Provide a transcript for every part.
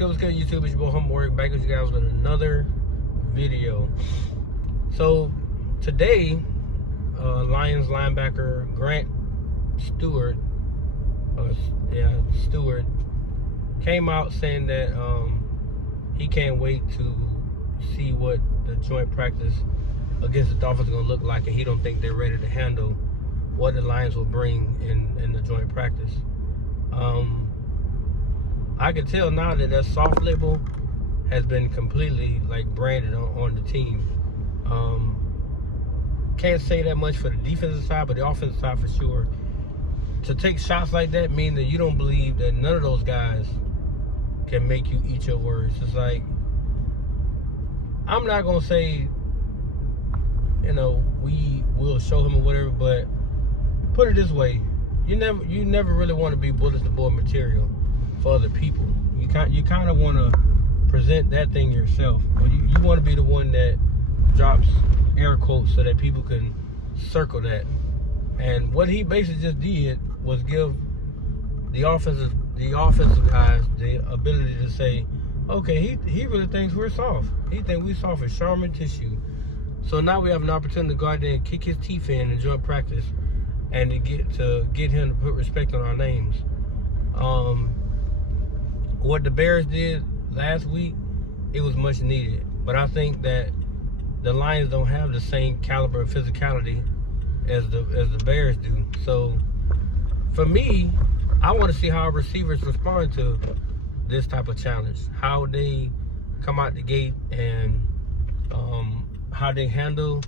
What's good, YouTube? It's your boy Homework, back with you guys with another video. So today, Lions linebacker Grant Stewart, Stewart, came out saying that he can't wait to see what the joint practice against the Dolphins is going to look like, and he don't think they're ready to handle what the Lions will bring in the joint practice. I can tell now that soft label has been completely branded on the team. Can't say that much for the defensive side, but the offensive side for sure. To take shots like that mean that you don't believe that none of those guys can make you eat your words. It's like, I'm not gonna say, we will show him or whatever, but put it this way: you never really want to be bulletin board material for other people. You kind of want to present that thing yourself. You want to be the one that drops air quotes so that people can circle that. And what he basically just did was give the offensive guys the ability to say, okay, he really thinks we're soft. He thinks we're soft as Charmin tissue. So now we have an opportunity to go out there and kick his teeth in and joint practice, and to get him to put respect on our names. What the Bears did last week, it was much needed. But I think that the Lions don't have the same caliber of physicality as the Bears do. So for me, I want to see how our receivers respond to this type of challenge. How they come out the gate, and how they handle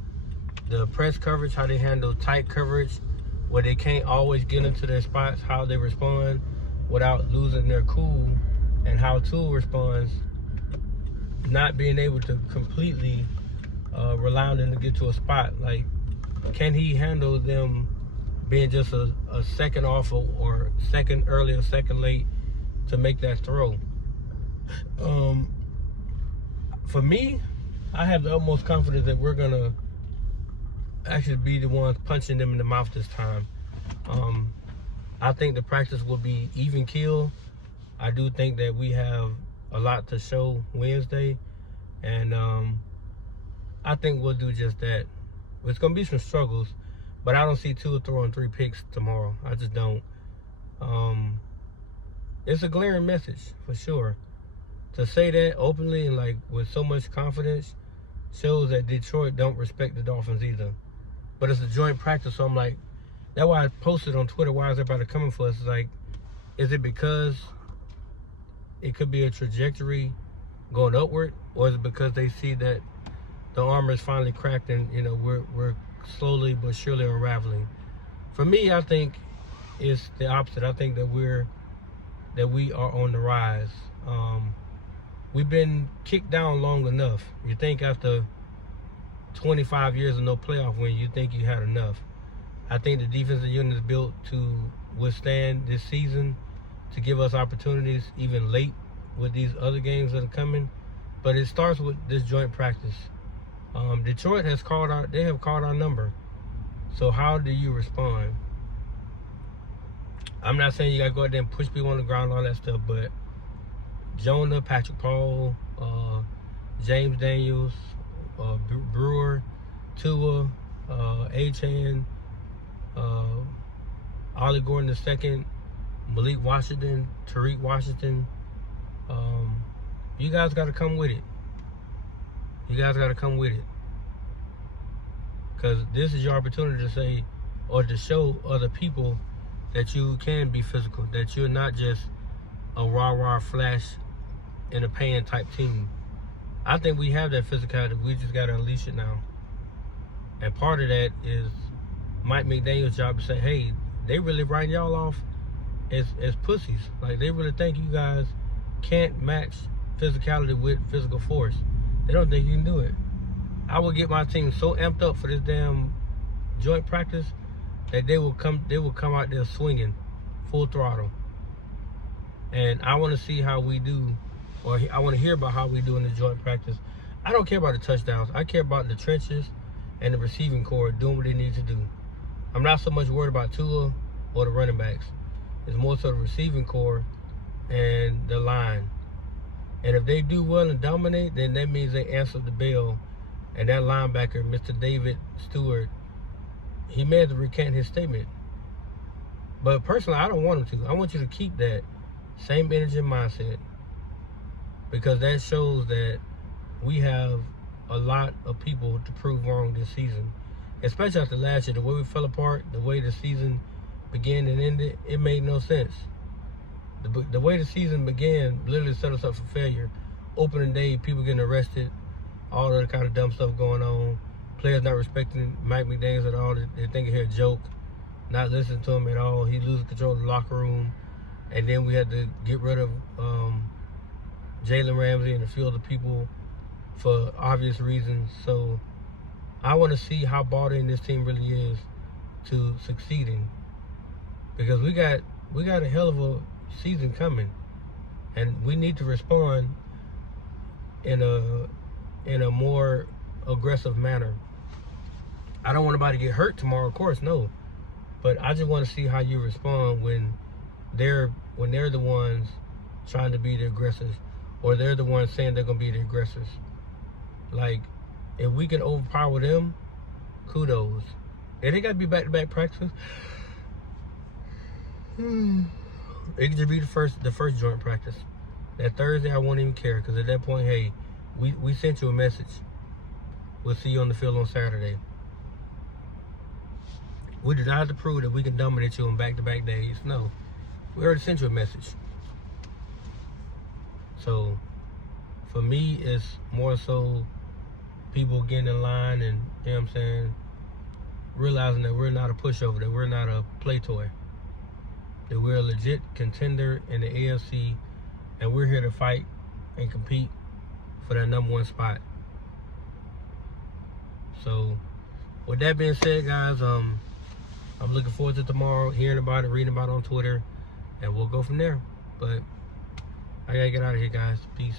the press coverage, how they handle tight coverage where they can't always get into their spots, how they respond without losing their cool, and how Tua responds not being able to completely rely on them to get to a spot. Like, can he handle them being just a second off or second early or second late to make that throw? For me, I have the utmost confidence that we're going to actually be the ones punching them in the mouth this time. I think the practice will be even keel. I do think that we have a lot to show Wednesday, and I think we'll do just that. It's going to be some struggles, but I don't see Tua throwing 3 picks tomorrow. I just don't. It's a glaring message for sure. To say that openly and with so much confidence shows that Detroit don't respect the Dolphins either. But it's a joint practice, so I'm like, that's why I posted on Twitter, why is everybody coming for us? It's like, is it because it could be a trajectory going upward, or is it because they see that the armor is finally cracked and we're slowly but surely unraveling? For me, I think it's the opposite. I think that we are on the rise. We've been kicked down long enough. You think after 25 years of no playoff win, you think you had enough. I think the defensive unit is built to withstand this season, to give us opportunities even late with these other games that are coming. But it starts with this joint practice. Detroit have called our number. So how do you respond? I'm not saying you got to go out there and push people on the ground and all that stuff, but Jonah, Patrick Paul, James Daniels, Brewer, Tua, Achane, Ollie Gordon II, Malik Washington, Tariq Washington. You guys got to come with it. You guys got to come with it. Because this is your opportunity to say, or to show other people that you can be physical, that you're not just a rah-rah flash in a pan type team. I think we have that physicality. We just got to unleash it now. And part of that is Mike McDaniel's job to say, hey, they really writing y'all off as pussies. Like, they really think you guys can't match physicality with physical force. They don't think you can do it. I will get my team so amped up for this damn joint practice that they will come out there swinging full throttle. And I want to see how we do, or I want to hear about how we do in the joint practice. I don't care about the touchdowns. I care about the trenches and the receiving core doing what they need to do. I'm not so much worried about Tua or the running backs. It's more so the receiving core and the line. And if they do well and dominate, then that means they answered the bell. And that linebacker, Mr. David Stewart, he may have to recant his statement. But personally, I don't want him to. I want you to keep that same energy and mindset, because that shows that we have a lot of people to prove wrong this season. Especially after last year, the way we fell apart, the way the season began and ended, it made no sense. The way the season began literally set us up for failure. Opening day, people getting arrested, all of the kind of dumb stuff going on. Players not respecting Mike McDaniels at all. They think he a joke, not listening to him at all. He losing control of the locker room. And then we had to get rid of Jalen Ramsey and a few other people for obvious reasons. So I want to see how bought in this team really is to succeeding, because we got a hell of a season coming, and we need to respond in a more aggressive manner. I don't want anybody to get hurt tomorrow, of course, no, but I just want to see how you respond when they're the ones trying to be the aggressors, or they're the ones saying they're gonna be the aggressors. Like, if we can overpower them, kudos. And they got to be back-to-back practices. It could just be the first joint practice. That Thursday, I won't even care, because at that point, hey, we sent you a message. We'll see you on the field on Saturday. We did not have to prove that we can dominate you on back-to-back days. No. We already sent you a message. So, for me, it's more so people getting in line and, you know what I'm saying, realizing that we're not a pushover, that we're not a play toy, that we're a legit contender in the AFC, and we're here to fight and compete for that #1 spot. So, with that being said, guys, I'm looking forward to tomorrow, hearing about it, reading about it on Twitter, and we'll go from there. But I gotta get out of here, guys. Peace.